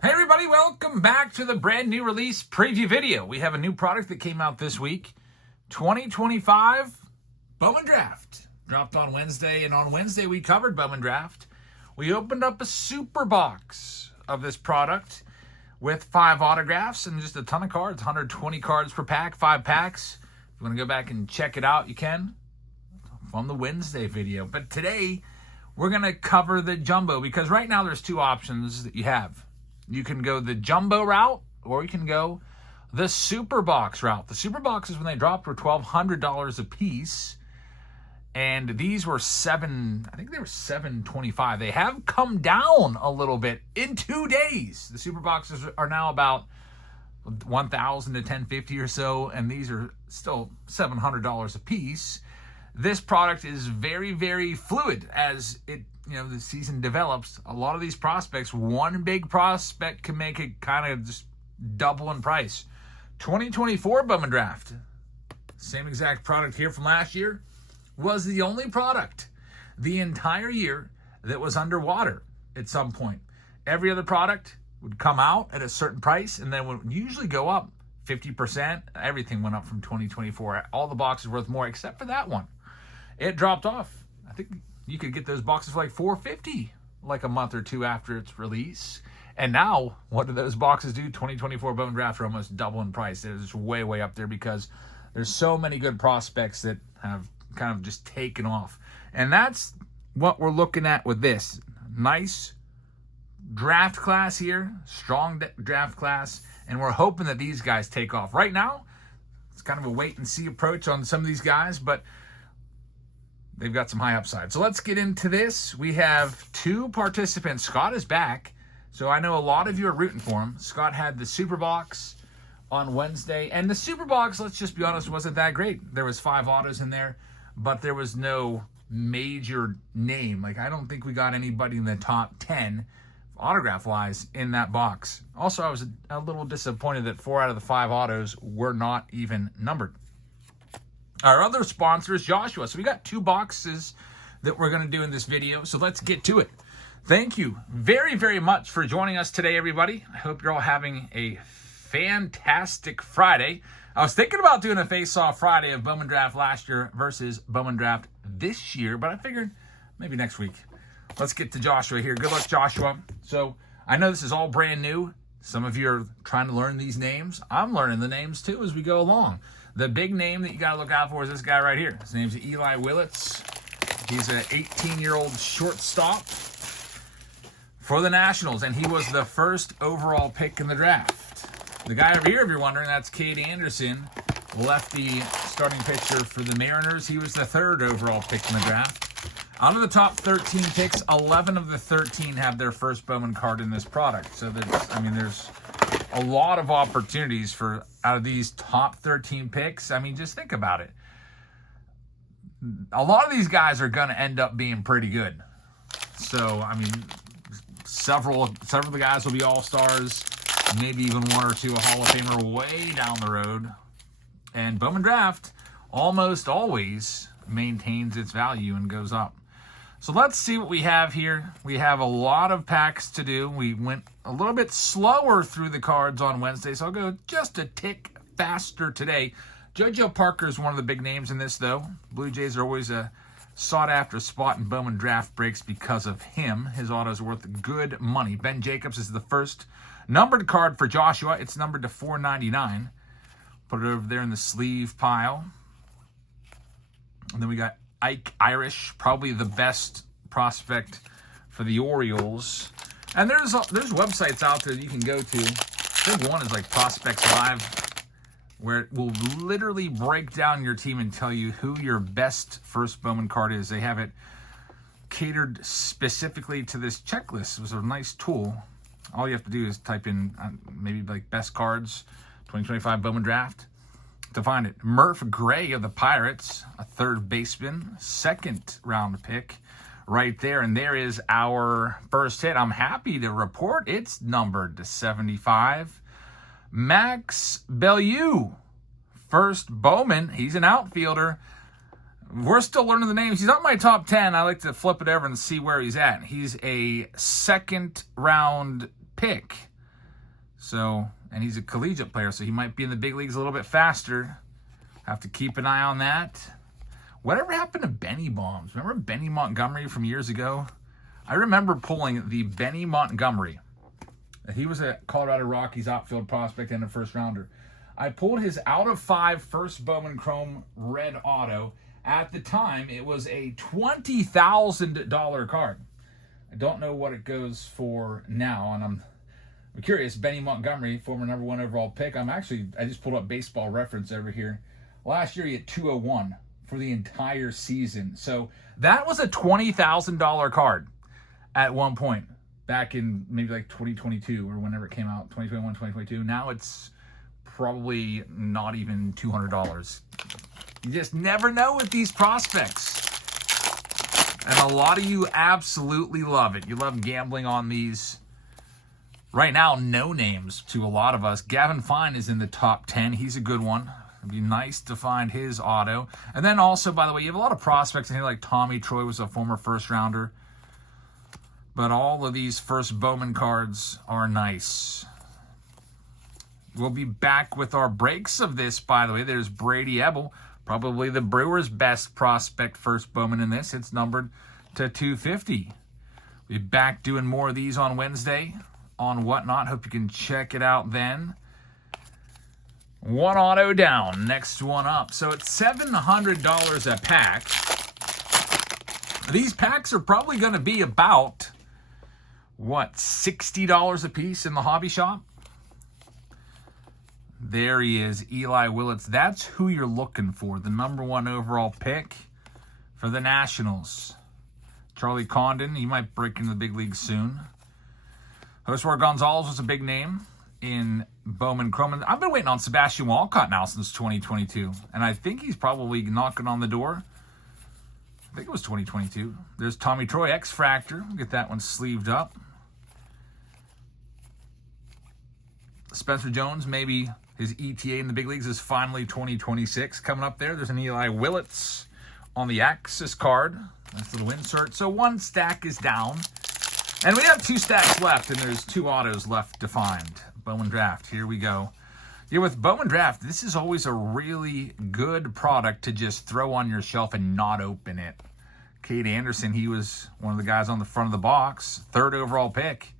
Hey everybody, welcome back to the brand new release preview video. We have a new product that came out this week, 2025 Bowman Draft. Dropped on Wednesday, and on Wednesday we covered Bowman Draft. We opened up a super box of this product with 5 autographs and just a ton of cards, 120 cards per pack, 5 packs. If you want to go back and check it out, you can from the Wednesday video. But today we're going to cover the jumbo because right now there's 2 options that you have. You can go the jumbo route, or you can go the super box route. The super boxes, when they dropped, were $1,200 a piece, and these were $725. They have come down a little bit in 2 days. The super boxes are now about $1,000 to $1,050 or so, and these are still $700 a piece. This product is very, very fluid as the season develops. A lot of these prospects, one big prospect can make it kind of just double in price. 2024 Bowman Draft, same exact product here from last year, was the only product the entire year that was underwater at some point. Every other product would come out at a certain price and then would usually go up 50%. Everything went up from 2024. All the boxes worth more except for that one. It dropped off. I think you could get those boxes for like $450 like a month or two after its release. And now, what do those boxes do? 2024 Bowman Draft are almost double in price. They're just way, way up there because there's so many good prospects that have kind of just taken off. And that's what we're looking at with this. Nice draft class here, strong draft class, and we're hoping that these guys take off. Right now, it's kind of a wait-and-see approach on some of these guys, but they've got some high upside. So let's get into this. We have 2 participants. Scott is back, so I know a lot of you are rooting for him. Scott had the Super Box on Wednesday, and the Super Box, let's just be honest, wasn't that great. There was 5 autos in there, but there was no major name. Like, I don't think we got anybody in the top 10 autograph-wise in that box. Also, I was a little disappointed that 4 out of the 5 autos were not even numbered. Our other sponsor is Joshua. So we got 2 boxes that we're going to do in this video. So let's get to it. Thank you very, very much for joining us today, everybody. I hope you're all having a fantastic Friday. I was thinking about doing a face-off Friday of Bowman Draft last year versus Bowman Draft this year, but I figured maybe next week. Let's get to Joshua here. Good luck, Joshua. So I know this is all brand new. Some of you are trying to learn these names. I'm learning the names too as we go along. The big name that you got to look out for is this guy right here. His name's Eli Willits. He's an 18-year-old shortstop for the Nationals, and he was the first overall pick in the draft. The guy over here, if you're wondering, that's Cade Anderson, lefty starting pitcher for the Mariners. He was the 3rd overall pick in the draft. Out of the top 13 picks, 11 of the 13 have their first Bowman card in this product. So there's a lot of opportunities for out of these top 13 picks. I mean, just think about it. A lot of these guys are going to end up being pretty good. So, I mean, several of the guys will be all-stars, maybe even 1 or 2 a Hall of Famer way down the road. And Bowman Draft almost always maintains its value and goes up. So let's see what we have here. We have a lot of packs to do. We went a little bit slower through the cards on Wednesday, so I'll go just a tick faster today. JoJo Parker is one of the big names in this, though. Blue Jays are always a sought-after spot in Bowman Draft breaks because of him. His auto's worth good money. Ben Jacobs is the first numbered card for Joshua. It's numbered to 499. Put it over there in the sleeve pile. And then we got Ike Irish, probably the best prospect for the Orioles. And there's websites out there that you can go to. I think one is like Prospects Live, where it will literally break down your team and tell you who your best first Bowman card is. They have it catered specifically to this checklist. It was a nice tool. All you have to do is type in maybe like best cards, 2025 Bowman Draft. To find it, Murph Gray of the Pirates, a 3rd baseman, 2nd round pick right there. And there is our first hit. I'm happy to report it's numbered to 75. Max Bellew, first Bowman. He's an outfielder. We're still learning the names. He's not my top 10. I like to flip it over and see where he's at. He's a 2nd round pick. So, and he's a collegiate player, so he might be in the big leagues a little bit faster. Have to keep an eye on that. Whatever happened to Benny Bombs? Remember Benny Montgomery from years ago? I remember pulling the Benny Montgomery. He was a Colorado Rockies outfield prospect and a first rounder. I pulled his out of 5 first Bowman Chrome red auto. At the time, it was a $20,000 card. I don't know what it goes for now, and I'm curious. Benny Montgomery, former #1 overall pick. I just pulled up Baseball Reference over here. Last year, he had 201 for the entire season. So that was a $20,000 card at one point back in maybe like 2022 or whenever it came out, 2021, 2022. Now it's probably not even $200. You just never know with these prospects. And a lot of you absolutely love it. You love gambling on these. Right now, no names to a lot of us. Gavin Fine is in the top 10. He's a good one. It'd be nice to find his auto. And then also, by the way, you have a lot of prospects in here, like Tommy Troy was a former first rounder. But all of these first Bowman cards are nice. We'll be back with our breaks of this, by the way. There's Brady Ebel, probably the Brewers' best prospect first Bowman in this. It's numbered to 250. We'll be back doing more of these on Wednesday on Whatnot. Hope you can check it out then. One auto down, next one up. So it's $700 a pack. These packs are probably going to be about, what, $60 a piece in the hobby shop? There he is, Eli Willits. That's who you're looking for, the #1 overall pick for the Nationals. Charlie Condon, he might break into the big league soon. Josue Gonzalez was a big name in Bowman Chrome. I've been waiting on Sebastian Walcott now since 2022, and I think he's probably knocking on the door. I think it was 2022. There's Tommy Troy, X-Fractor. Get that one sleeved up. Spencer Jones, maybe his ETA in the big leagues is finally 2026 coming up there. There's an Eli Willits on the Axis card. Nice little insert. So one stack is down. And we have 2 stacks left, and there's 2 autos left to find. Bowman Draft, here we go. Yeah, with Bowman Draft, this is always a really good product to just throw on your shelf and not open it. Cade Anderson, he was one of the guys on the front of the box, 3rd overall pick.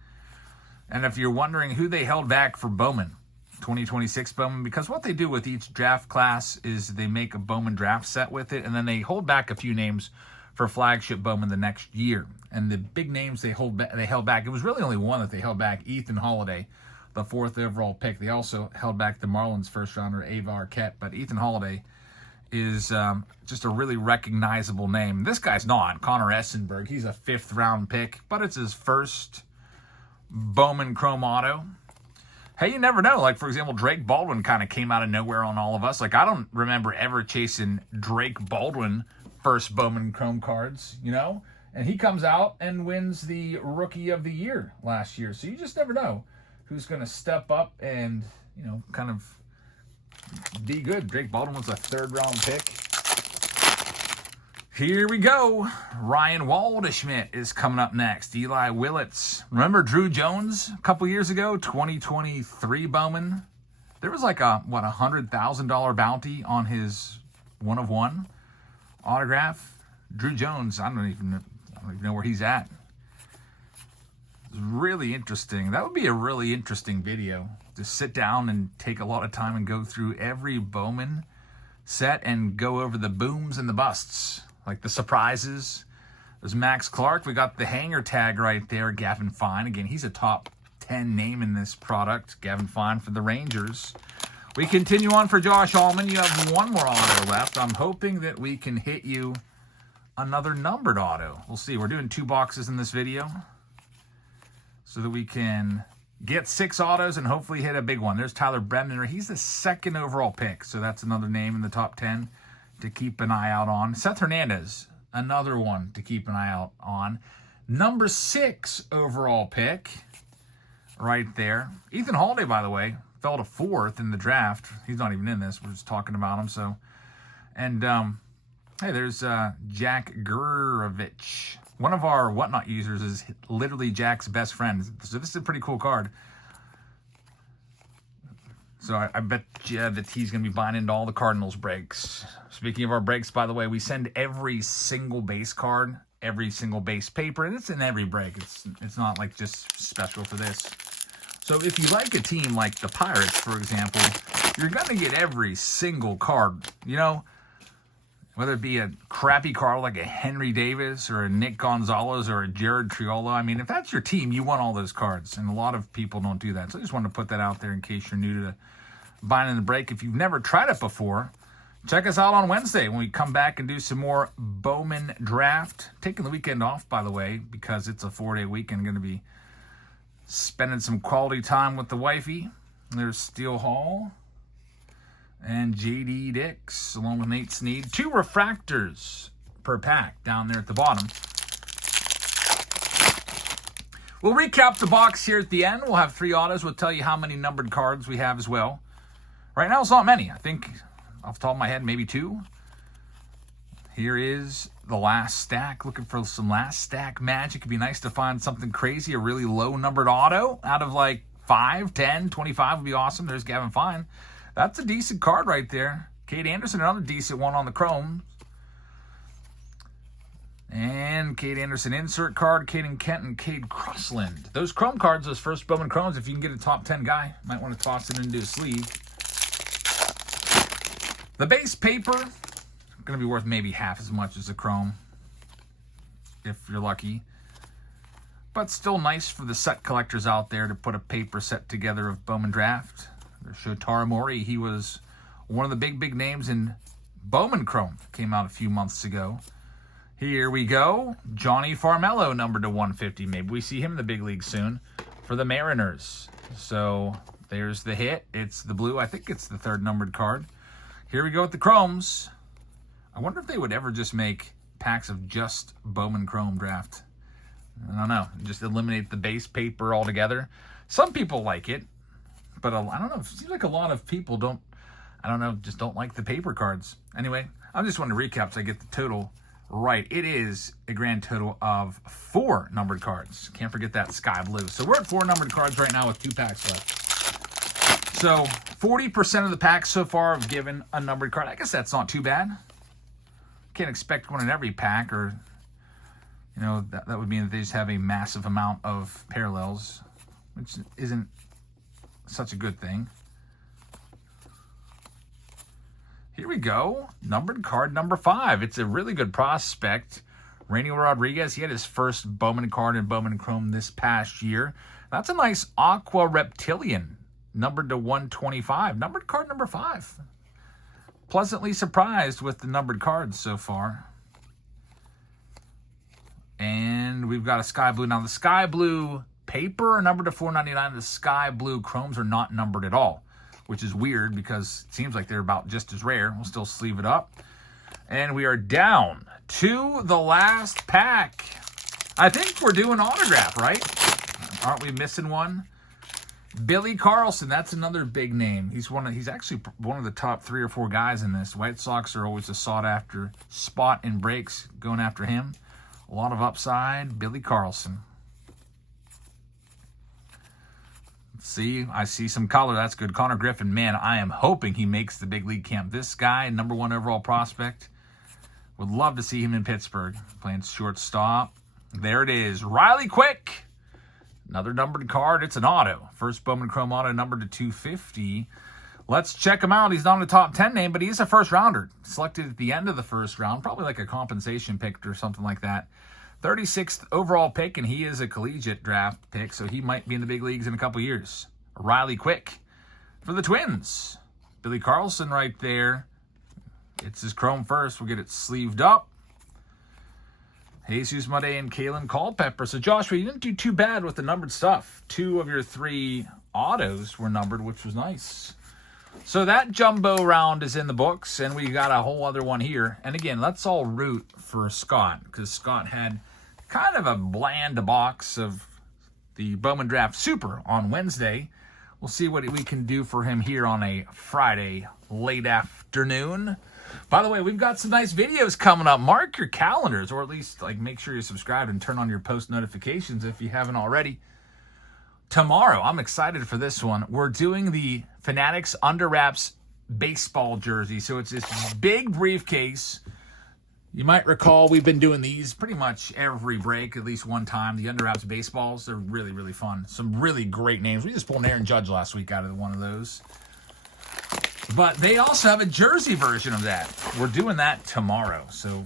And if you're wondering who they held back for Bowman, 2026 Bowman, because what they do with each draft class is they make a Bowman Draft set with it, and then they hold back a few names for flagship Bowman the next year. And the big names they held back, it was really only one that they held back, Ethan Holiday, the 4th overall pick. They also held back the Marlins first rounder, Ava Arquette, but Ethan Holiday is just a really recognizable name. This guy's not. Connor Essenberg, he's a 5th round pick, but it's his first Bowman Chrome auto. Hey, you never know. Like, for example, Drake Baldwin kind of came out of nowhere on all of us. Like, I don't remember ever chasing Drake Baldwin first Bowman Chrome cards, you know? And he comes out and wins the Rookie of the Year last year. So you just never know who's going to step up and, you know, kind of be good. Drake Baldwin was a 3rd round pick. Here we go. Ryan Waldschmidt is coming up next. Eli Willits. Remember Drew Jones a couple years ago? 2023 Bowman. There was like a, what, $100,000 bounty on his 1/1 autograph. Drew Jones, I don't even know where he's at. It's really interesting. That would be a really interesting video. To sit down and take a lot of time and go through every Bowman set and go over the booms and the busts. Like the surprises. There's Max Clark. We got the hanger tag right there. Gavin Fine. Again, he's a top 10 name in this product. Gavin Fine for the Rangers. We continue on for Josh Allman. You have one more auto left. I'm hoping that we can hit you another numbered auto. We'll see. We're doing 2 boxes in this video so that we can get 6 autos and hopefully hit a big one. There's Tyler Bremner. He's the 2nd overall pick, so that's another name in the top 10 to keep an eye out on. Seth Hernandez, another one to keep an eye out on. Number 6 overall pick right there. Ethan Holiday, by the way, fell to 4th in the draft. He's not even in this. We're just talking about him. So, and hey, there's Jack Gurovich. One of our Whatnot users is literally Jack's best friend. So this is a pretty cool card. So I bet you that he's going to be buying into all the Cardinals breaks. Speaking of our breaks, by the way, we send every single base card, every single base paper, and it's in every break. It's not like just special for this. So if you like a team like the Pirates, for example, you're going to get every single card, you know, whether it be a crappy card like a Henry Davis or a Nick Gonzalez or a Jared Triolo. I mean, if that's your team, you want all those cards, and a lot of people don't do that. So I just wanted to put that out there in case you're new to buying in the break. If you've never tried it before, check us out on Wednesday when we come back and do some more Bowman Draft. Taking the weekend off, by the way, because it's a 4-day weekend. Going to be spending some quality time with the wifey. There's Steele Hall and J.D. Dix, along with Nate Snead. 2 refractors per pack down there at the bottom. We'll recap the box here at the end. We'll have 3 autos. We'll tell you how many numbered cards we have as well. Right now, it's not many. I think, off the top of my head, maybe 2. Here is the last stack. Looking for some last stack magic. It'd be nice to find something crazy, a really low numbered auto out of like 5, 10, 25 would be awesome. There's Gavin Fine. That's a decent card right there. Cade Anderson, another decent one on the chrome. And Cade Anderson insert card, Caden Kent and Cade Crossland. Those chrome cards, those first Bowman chromes, if you can get a top 10 guy, might want to toss it into a sleeve. The base paper, going to be worth maybe half as much as the chrome, if you're lucky. But still nice for the set collectors out there to put a paper set together of Bowman Draft. There's Shotaro Mori. He was one of the big names in Bowman Chrome. Came out a few months ago. Here we go. Johnny Farmello, numbered to 150. Maybe we see him in the big league soon for the Mariners. So there's the hit. It's the blue. I think it's the 3rd numbered card. Here we go with the chromes. I wonder if they would ever just make packs of just Bowman Chrome Draft. I don't know. Just eliminate the base paper altogether. Some people like it. But I don't know. It seems like a lot of people don't, I don't know, just don't like the paper cards. Anyway, I just wanted to recap so I get the total right. It is a grand total of 4 numbered cards. Can't forget that sky blue. So we're at 4 numbered cards right now with 2 packs left. So 40% of the packs so far have given a numbered card. I guess that's not too bad. Can't expect one in every pack, or, you know, that would mean that they just have a massive amount of parallels, which isn't such a good thing. Here we go. Numbered card number 5. It's a really good prospect. Rainier Rodriguez. He had his first Bowman card in Bowman Chrome this past year. That's a nice Aqua Reptilian. Numbered to 125. Numbered card number 5. Pleasantly surprised with the numbered cards so far. And we've got a sky blue. Now the sky blue paper are numbered to 499. The sky blue chromes are not numbered at all, which is weird because it seems like they're about just as rare. We'll still sleeve it up. And we are down to the last pack. I think we're doing autograph, right? Aren't we missing one? Billy Carlson, that's another big name. He's actually one of the top 3 or 4 guys in this. White Sox are always a sought-after spot in breaks going after him. A lot of upside. Billy Carlson. See, I see some color. That's good. Connor Griffin, man, I am hoping he makes the big league camp. This guy, number 1 overall prospect. Would love to see him in Pittsburgh. Playing shortstop. There it is. Riley Quick. Another numbered card. It's an auto. First Bowman Chrome auto, numbered to 250. Let's check him out. He's not a top 10 name, but he's a first rounder. Selected at the end of the first round. Probably like a compensation pick or something like that. 36th overall pick, and he is a collegiate draft pick, so he might be in the big leagues in a couple years. Riley Quick for the Twins. Billy Carlson right there. It's his chrome first. We'll get it sleeved up. Jesus Made and Kalen Culpepper. So, Joshua, you didn't do too bad with the numbered stuff. 2 of your 3 autos were numbered, which was nice. So that jumbo round is in the books, and we got a whole other one here. And again, let's all root for Scott, because Scott had kind of a bland box of the Bowman Draft Super on Wednesday. We'll see what we can do for him here on a Friday late afternoon. By the way, we've got some nice videos coming up. Mark your calendars, or at least make sure you're subscribed and turn on your post notifications if you haven't already. tomorrow, I'm excited for this one. We're doing the Fanatics Under Wraps baseball jersey. So it's this big briefcase. You might recall we've been doing these pretty much every break, at least one time. The Under Wraps baseballs, they're really, really fun. Some really great names. We just pulled an Aaron Judge last week out of one of those. But they also have a jersey version of that. We're doing that tomorrow, so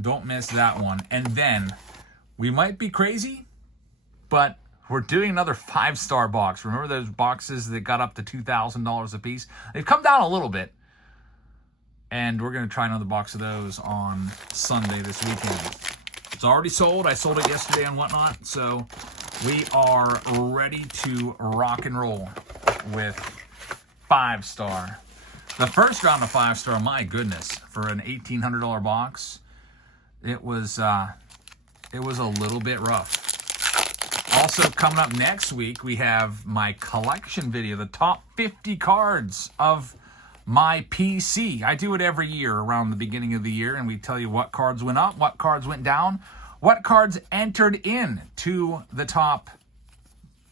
don't miss that one. And then we might be crazy, but we're doing another 5-star box. Remember those boxes that got up to $2,000 a piece? They've come down a little bit. And we're going to try another box of those on Sunday this weekend. It's already sold. I sold it yesterday and whatnot. So we are ready to rock and roll with 5-star. The first round of 5-star, my goodness, for an $1,800 box, it was a little bit rough. Also coming up next week, we have my collection video, the top 50 cards of my PC. I do it every year around the beginning of the year, and we tell you what cards went up, what cards went down, what cards entered in to the top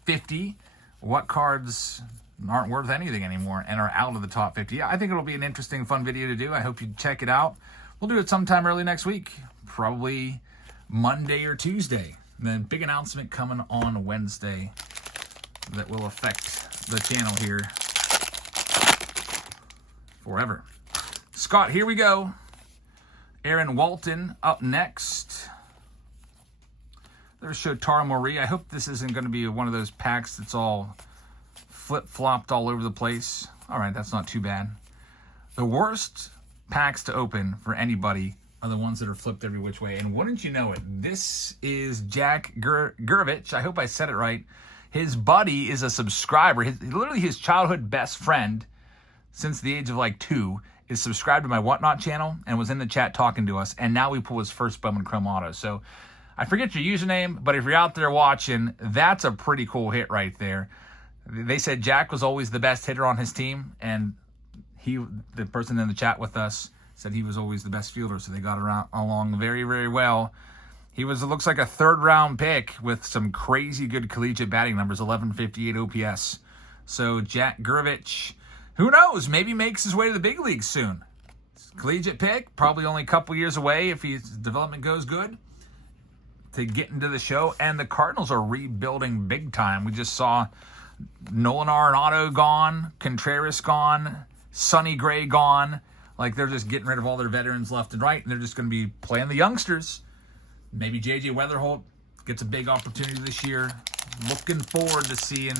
50, what cards aren't worth anything anymore and are out of the top 50. I think it'll be an interesting, fun video to do. I hope you check it out. We'll do it sometime early next week, probably Monday or Tuesday. And then big announcement coming on Wednesday that will affect the channel here forever. Scott, here we go. Aaron Walton up next. There's Shotaro Mori. I hope this isn't going to be one of those packs that's all flip-flopped all over the place. All right, that's not too bad. The worst packs to open for anybody are the ones that are flipped every which way. And wouldn't you know it, this is Jack Gurevich. I hope I said it right. His buddy is a subscriber. Literally his childhood best friend since the age of like 2 is subscribed to my Whatnot channel and was in the chat talking to us. And now we pull his first Bowman Chrome Auto. So I forget your username, but if you're out there watching, that's a pretty cool hit right there. They said Jack was always the best hitter on his team, and the person in the chat with us said he was always the best fielder, so they got along very, very well. He was, it looks like a 3rd-round pick with some crazy good collegiate batting numbers, 1158 OPS. So Jack Gurevich, who knows, maybe makes his way to the big leagues soon. Collegiate pick, probably only a couple years away if his development goes good to get into the show. And the Cardinals are rebuilding big time. We just saw Nolan Arenado gone, Contreras gone, Sonny Gray gone. Like, they're just getting rid of all their veterans left and right, and they're just going to be playing the youngsters. Maybe J.J. Weatherholt gets a big opportunity this year. Looking forward to seeing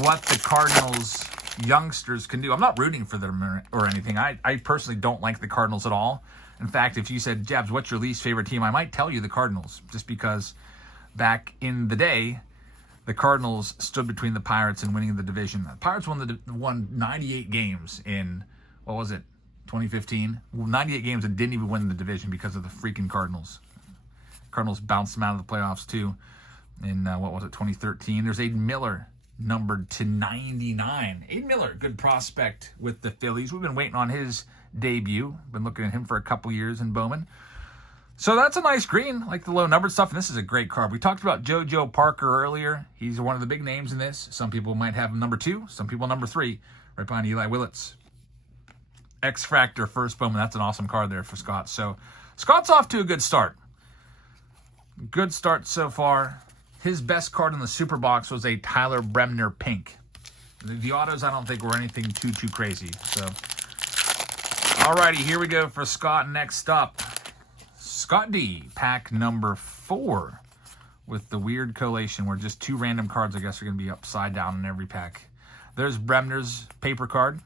what the Cardinals youngsters can do. I'm not rooting for them or anything. I personally don't like the Cardinals at all. In fact, if you said, Jabs, what's your least favorite team? I might tell you the Cardinals, just because back in the day, the Cardinals stood between the Pirates and winning the division. The Pirates won 98 games in, 2015? 98 games and didn't even win the division because of the freaking Cardinals. Cardinals bounced them out of the playoffs too in, 2013. There's Aiden Miller, numbered to 99. Aiden Miller, good prospect with the Phillies. We've been waiting on his debut. Been looking at him for a couple years in Bowman. So that's a nice green, like the low-numbered stuff, and this is a great card. We talked about JoJo Parker earlier. He's one of the big names in this. Some people might have him number 2, some people number 3, right behind Eli Willits. X-Fractor first Bowman. That's an awesome card there for Scott. So Scott's off to a good start. Good start so far. His best card in the Super Box was a Tyler Bremner Pink. The autos, I don't think, were anything too crazy. So, alrighty, here we go for Scott. Next up, Scott D, pack number 4, with the weird collation where just 2 random cards, I guess, are going to be upside down in every pack. There's Bremner's paper card.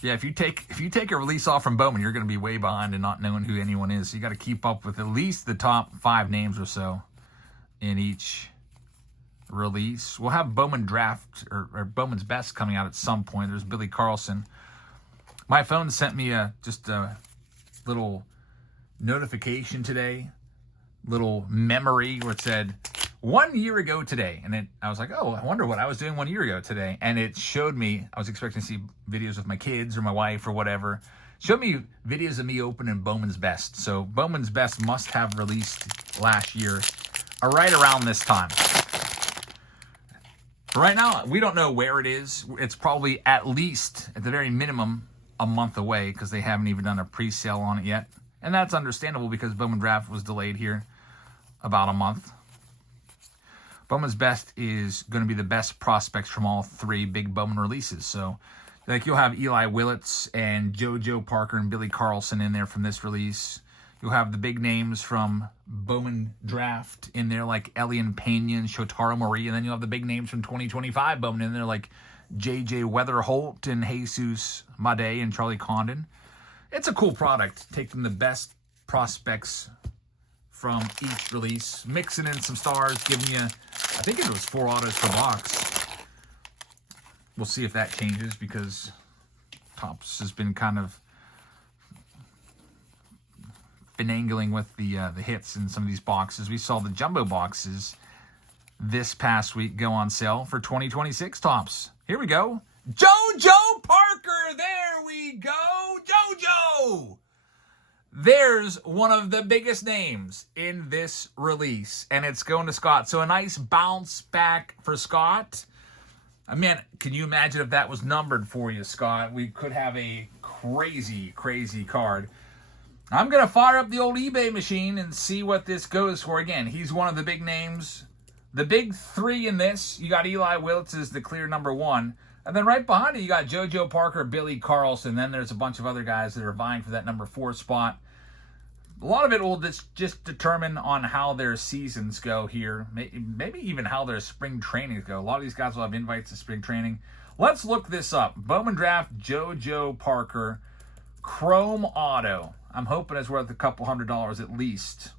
Yeah, if you take a release off from Bowman, you're going to be way behind and not knowing who anyone is. So you got to keep up with at least the top 5 names or so in each release. We'll have Bowman Draft or Bowman's Best coming out at some point. There's Billy Carlson. My phone sent me just a little notification today, little memory where it said 1 year ago today. And I was like, oh, I wonder what I was doing 1 year ago today. And it showed me, I was expecting to see videos with my kids or my wife or whatever. Showed me videos of me opening Bowman's Best. So Bowman's Best must have released last year right around this time. Right now, we don't know where it is. It's probably at least, at the very minimum, a month away because they haven't even done a pre-sale on it yet. And that's understandable because Bowman Draft was delayed here about a month. Bowman's Best is going to be the best prospects from all three big Bowman releases. So, like, you'll have Eli Willits and JoJo Parker and Billy Carlson in there from this release. You'll have the big names from Bowman Draft in there, like Attn and Shotaro Marie. And then you'll have the big names from 2025 Bowman in there, like J.J. Weatherholt and Jesus Made and Charlie Condon. It's a cool product, taking the best prospects from each release, mixing in some stars, giving you, I think it was 4 autos per box. We'll see if that changes because Topps has been kind of finagling with the hits in some of these boxes. We saw the jumbo boxes this past week go on sale for 2026 Topps. Here we go. JoJo Parker. There we go. JoJo. There's one of the biggest names in this release, and it's going to Scott. So a nice bounce back for Scott. I mean, can you imagine if that was numbered for you, Scott? We could have a crazy, crazy card. I'm going to fire up the old eBay machine and see what this goes for. Again, he's one of the big names. The big three in this, you got Eli Willits as the clear number 1. And then right behind it, you got JoJo Parker, Billy Carlson. Then there's a bunch of other guys that are vying for that number 4 spot. A lot of it will just determine on how their seasons go here. Maybe even how their spring trainings go. A lot of these guys will have invites to spring training. Let's look this up. Bowman Draft, JoJo Parker, Chrome Auto. I'm hoping it's worth a couple $100 at least.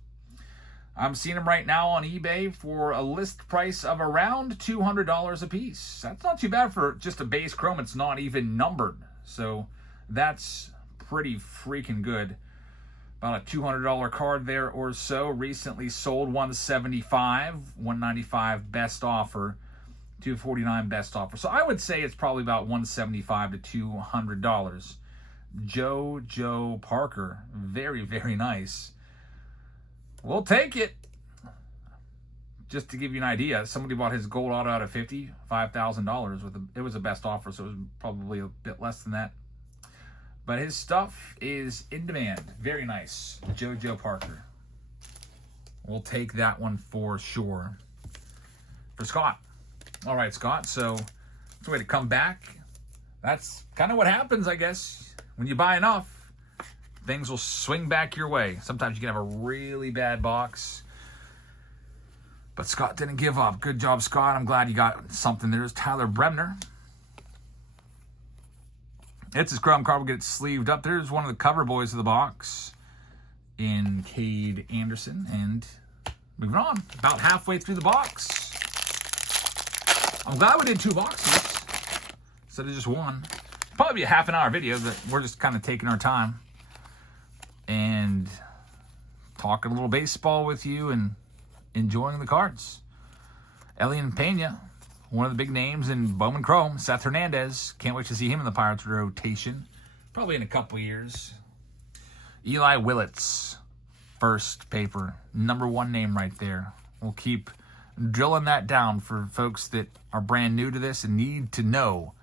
I'm seeing them right now on eBay for a list price of around $200 a piece. That's not too bad for just a base Chrome. It's not even numbered. So that's pretty freaking good. About a $200 card there or so. Recently sold $175, $195 best offer, $249 best offer. So I would say it's probably about $175 to $200. JoJo Parker, very, very nice. We'll take it. Just to give you an idea, somebody bought his gold auto out of $55,000 it was a best offer, so it was probably a bit less than that. But his stuff is in demand. Very nice. JoJo Parker. We'll take that one for sure. For Scott. All right, Scott. So it's a way to come back. That's kind of what happens, I guess. When you buy enough, things will swing back your way. Sometimes you can have a really bad box. But Scott didn't give up. Good job, Scott. I'm glad you got something. There's Tyler Bremner. It's his Chrome card. We'll get it sleeved up. There's one of the cover boys of the box in Cade Anderson. And moving on. About halfway through the box. I'm glad we did 2 boxes instead of just 1. Probably be a half-an-hour video, but we're just kind of taking our time and talking a little baseball with you and enjoying the cards. Attn, one of the big names in Bowman Chrome, Seth Hernandez. Can't wait to see him in the Pirates rotation. Probably in a couple years. Eli Willits, first paper. Number 1 name right there. We'll keep drilling that down for folks that are brand new to this and need to know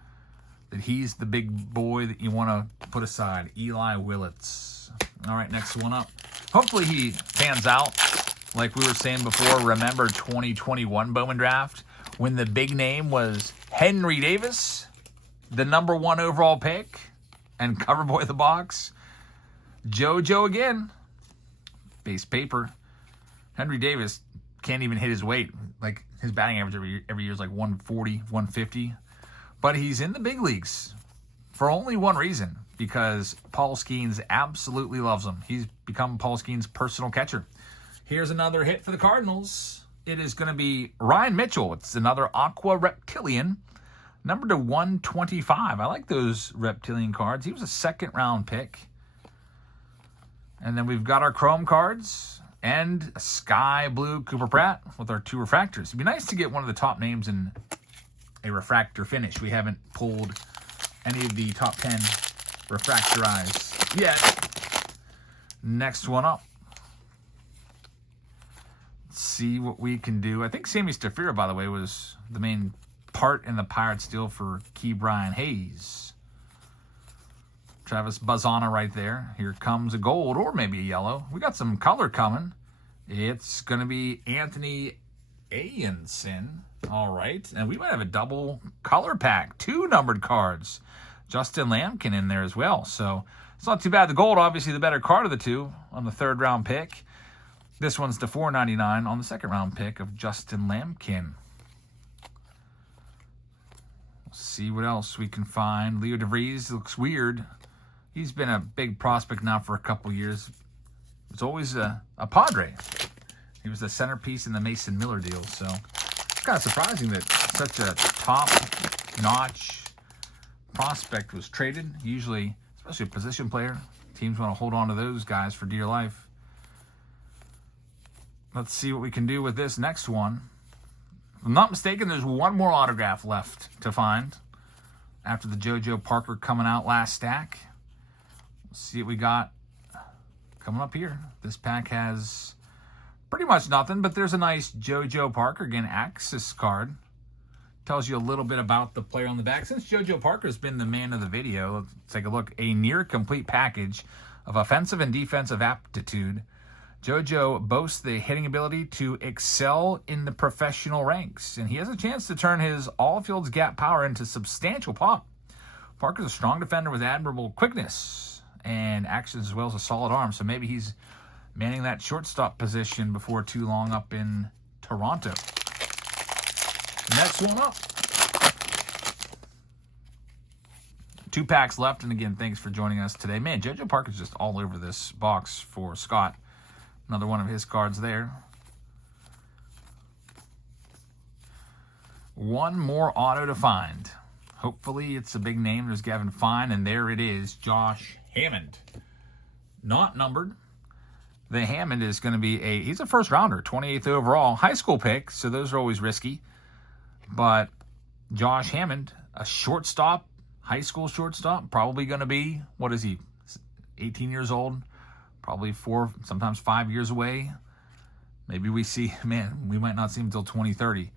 that he's the big boy that you want to put aside. Eli Willits. All right, next one up. Hopefully he pans out. Like we were saying before, remember 2021 Bowman Draft? When the big name was Henry Davis, the number 1 overall pick, and cover boy of the box. JoJo again. Base paper. Henry Davis can't even hit his weight. Like, his batting average every year is like 140, 150. But he's in the big leagues for only one reason. Because Paul Skeens absolutely loves him. He's become Paul Skeens' personal catcher. Here's another hit for the Cardinals. It is going to be Ryan Mitchell. It's another Aqua Reptilian, number to 125. I like those Reptilian cards. He was a 2nd-round pick. And then we've got our Chrome cards and a Sky Blue Cooper Pratt with our 2 refractors. It'd be nice to get one of the top names in a refractor finish. We haven't pulled any of the top 10 refractorized yet. Next one up. Let's see what we can do. I think Sammy Stafira, by the way, was the main part in the Pirates deal for Key Brian Hayes. Travis Bazzana right there. Here comes a gold or maybe a yellow. We got some color coming. It's going to be Anthony Ayenson. All right. And we might have a double color pack. 2 numbered cards. Justin Lampkin in there as well. So it's not too bad. The gold, obviously, the better card of the two on the 3rd round pick. This one's the $4.99 on the 2nd round pick of Justin Lampkin. Let's see what else we can find. Leo DeVries looks weird. He's been a big prospect now for a couple years. It's always a Padre. He was the centerpiece in the Mason Miller deal. So it's kind of surprising that such a top-notch prospect was traded. Usually, especially a position player, teams want to hold on to those guys for dear life. Let's see what we can do with this next one. If I'm not mistaken, there's one more autograph left to find after the JoJo Parker coming out last stack. Let's see what we got coming up here. This pack has pretty much nothing, but there's a nice JoJo Parker, again, Axis card. Tells you a little bit about the player on the back. Since JoJo Parker's been the man of the video, let's take a look. A near complete package of offensive and defensive aptitude. JoJo boasts the hitting ability to excel in the professional ranks, and he has a chance to turn his all-fields gap power into substantial pop. Parker's a strong defender with admirable quickness and action as well as a solid arm, so maybe he's manning that shortstop position before too long up in Toronto. Next one up. 2 packs left, and again, thanks for joining us today. Man, JoJo Parker's just all over this box for Scott. Another one of his cards there. One more auto to find. Hopefully it's a big name. There's Gavin Fine, and there it is, Josh Hammond. Not numbered. The Hammond is going to be he's a first rounder, 28th overall. High school pick, so those are always risky. But Josh Hammond, a shortstop, high school shortstop, probably going to be, what is he, 18 years old? Probably 4, sometimes 5 years away. Maybe we see, man, we might not see him until 2030.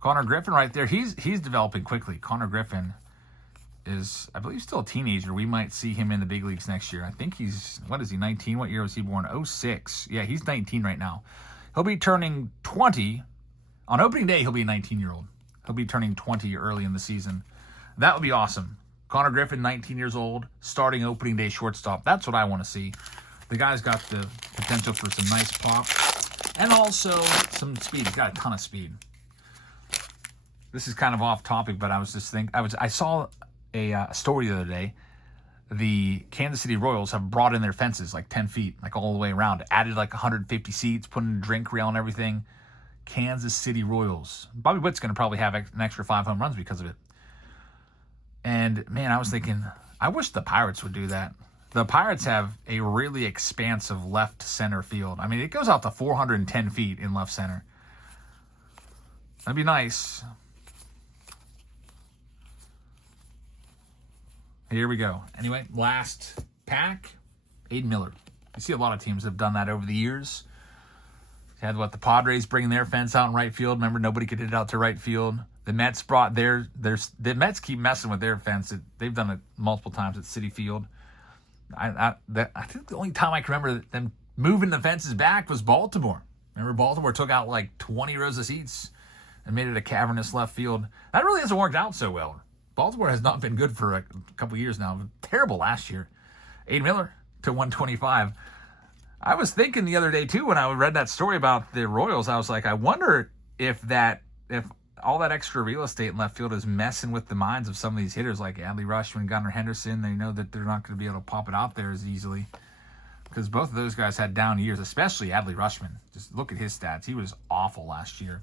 Connor Griffin right there, he's developing quickly. Connor Griffin is, I believe, still a teenager. We might see him in the big leagues next year. I think he's, what is he, 19? What year was he born? 06. Yeah, he's 19 right now. He'll be turning 20. On opening day, he'll be a 19-year-old. He'll be turning 20 early in the season. That would be awesome. Connor Griffin, 19 years old, starting opening day shortstop. That's what I want to see. The guy's got the potential for some nice pop and also some speed. He's got a ton of speed. This is kind of off topic, but I was just thinking, I saw a story the other day. The Kansas City Royals have brought in their fences like 10 feet, like all the way around. Added like 150 seats, put in a drink rail and everything. Kansas City Royals. Bobby Witt's going to probably have an extra 5 home runs because of it. And, man, I was thinking, I wish the Pirates would do that. The Pirates have a really expansive left center field. I mean, it goes out to 410 feet in left center. That'd be nice. Here we go. Anyway, last pack, Aiden Miller. You see a lot of teams have done that over the years. Had the Padres bringing their fence out in right field. Remember, nobody could hit it out to right field. The Mets brought the Mets keep messing with their fence. They've done it multiple times at Citi Field. I think the only time I can remember them moving the fences back was Baltimore. Remember, Baltimore took out like 20 rows of seats and made it a cavernous left field. That really hasn't worked out so well. Baltimore has not been good for a couple years now. Terrible last year. Aiden Miller to 125. I was thinking the other day, too, when I read that story about the Royals, I was like, I wonder if all that extra real estate in left field is messing with the minds of some of these hitters like Adley Rutschman, Gunnar Henderson. They know that they're not going to be able to pop it out there as easily because both of those guys had down years, especially Adley Rutschman. Just look at his stats. He was awful last year.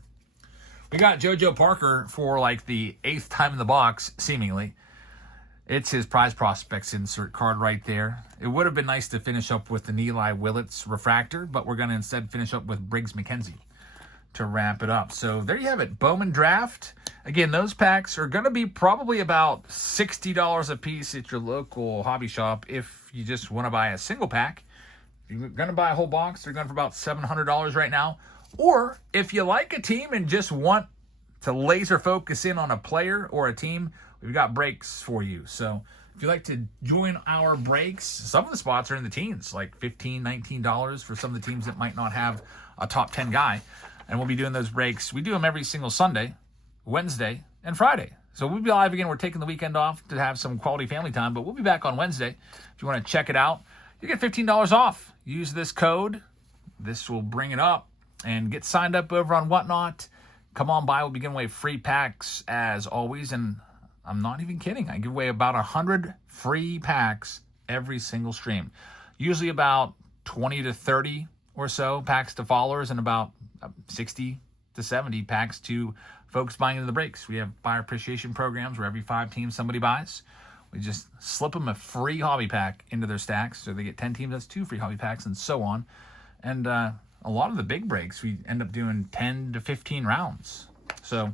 We got JoJo Parker for like the 8th time in the box, seemingly. It's his prize prospects insert card right there. It would have been nice to finish up with the Eli Willits refractor, but we're going to instead finish up with Briggs McKenzie to wrap it up. So there you have it. Bowman Draft. Again, those packs are going to be probably about $60 a piece at your local hobby shop if you just want to buy a single pack. If you're going to buy a whole box, they're going for about $700 right now. Or if you like a team and just want to laser focus in on a player or a team, we've got breaks for you. So if you'd like to join our breaks, some of the spots are in the teens, like $15, $19 for some of the teams that might not have a top 10 guy. And we'll be doing those breaks. We do them every single Sunday, Wednesday, and Friday. So we'll be live again. We're taking the weekend off to have some quality family time, but we'll be back on Wednesday. If you want to check it out, you get $15 off. Use this code. This will bring it up. And get signed up over on Whatnot. Come on by. We'll be giving away free packs as always. And I'm not even kidding. I give away about 100 free packs every single stream. Usually about 20 to 30 or so packs to followers and about 60 to 70 packs to folks buying into the breaks. We have buyer appreciation programs where every 5 teams somebody buys, we just slip them a free hobby pack into their stacks. So they get 10 teams, that's 2 free hobby packs and so on. And a lot of the big breaks, we end up doing 10 to 15 rounds. So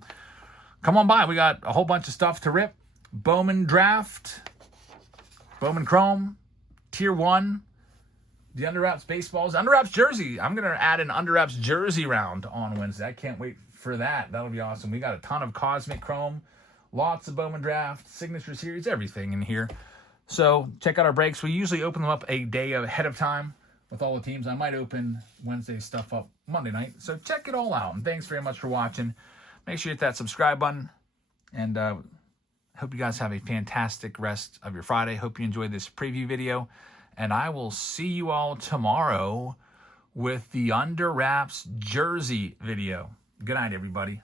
come on by. We got a whole bunch of stuff to rip. Bowman Draft, Bowman Chrome, Tier 1, the Under Wraps baseballs, Under Wraps jersey. I'm going to add an Under Wraps jersey round on Wednesday. I can't wait for that. That'll be awesome. We got a ton of Cosmic Chrome, lots of Bowman Draft, Signature Series, everything in here. So check out our breaks. We usually open them up a day ahead of time with all the teams. I might open Wednesday's stuff up Monday night. So check it all out. And thanks very much for watching. Make sure you hit that subscribe button. And hope you guys have a fantastic rest of your Friday. Hope you enjoyed this preview video. And I will see you all tomorrow with the Under Wraps jersey video. Good night, everybody.